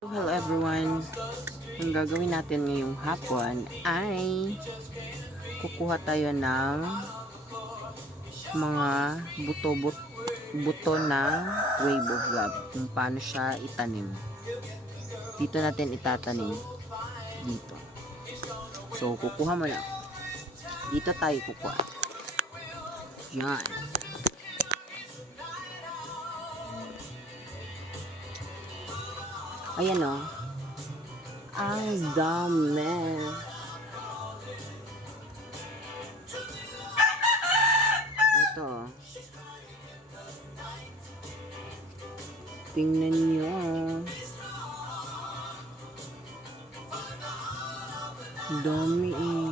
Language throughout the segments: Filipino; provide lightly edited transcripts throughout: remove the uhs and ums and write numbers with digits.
Hello everyone! Ang gagawin natin ngayong hapon ay kukuha tayo ng mga buto ng wave of love, kung paano siya itanim. Dito natin itatanim dito. So kukuha mo lang. Dito tayo kukuha. Yan. Ayan o. Ang dami. Ito. Tingnan nyo. Dami eh.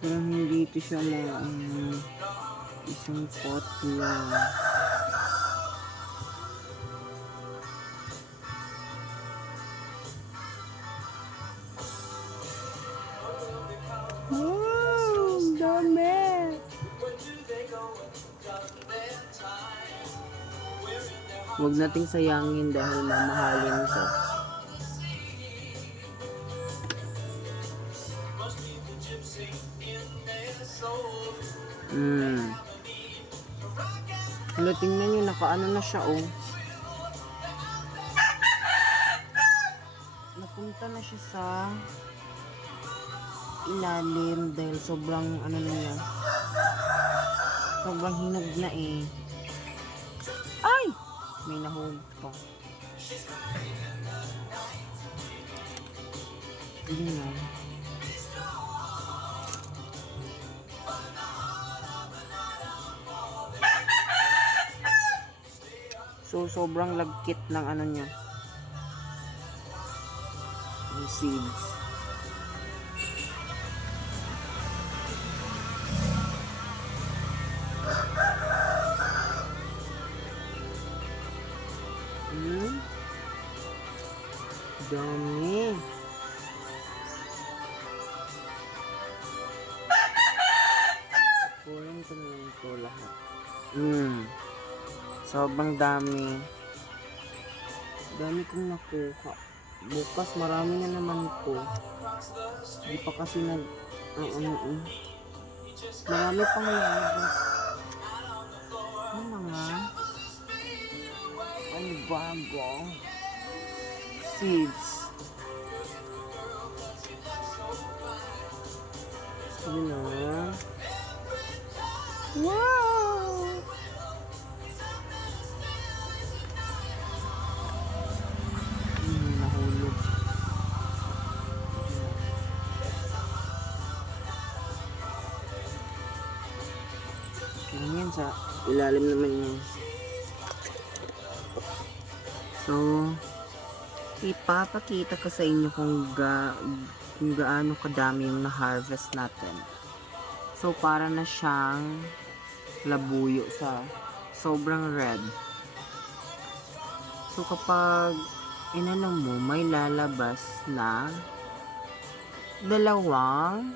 Parang hindi ito siya isang pot lang. Wow! Dami! Huwag nating sayangin dahil mamahalin siya. Ano, tingnan nyo, nakaano na siya oh. Napunta na siya sa ilalim dahil sobrang ano na niya. Sobrang hinog na eh. Ay! May nahulog pa. Hindi na. So, sobrang lagkit ng ano niya. Yung seeds. Dami. Kunin ko na lang ito lahat. Sobrang dami. Dami kong nakuha. Bukas marami na naman ko. Hindi pa kasi marami pang lalabas. Ano mga bago seeds. Yun na. Wow! Nahulog. Ganyan sa ilalim naman yan. So, ipapakita ko sa inyo kung gaano kadami yung na-harvest natin. So, para na siyang labuyo sa sobrang red. So, kapag inano mo, may lalabas na dalawang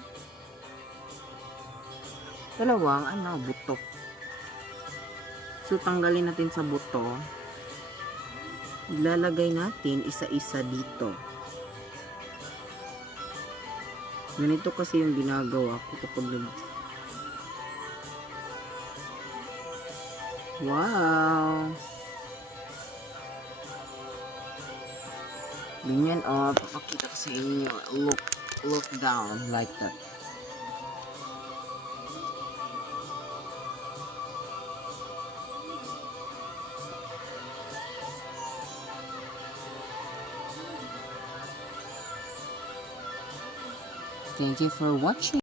buto. So, tanggalin natin sa buto. Ilalagay natin isa-isa dito. Ganito kasi yung ginagawa ko kapag wow! Ganyan oh, papakita ko sa inyo. Look down like that. Thank you for watching.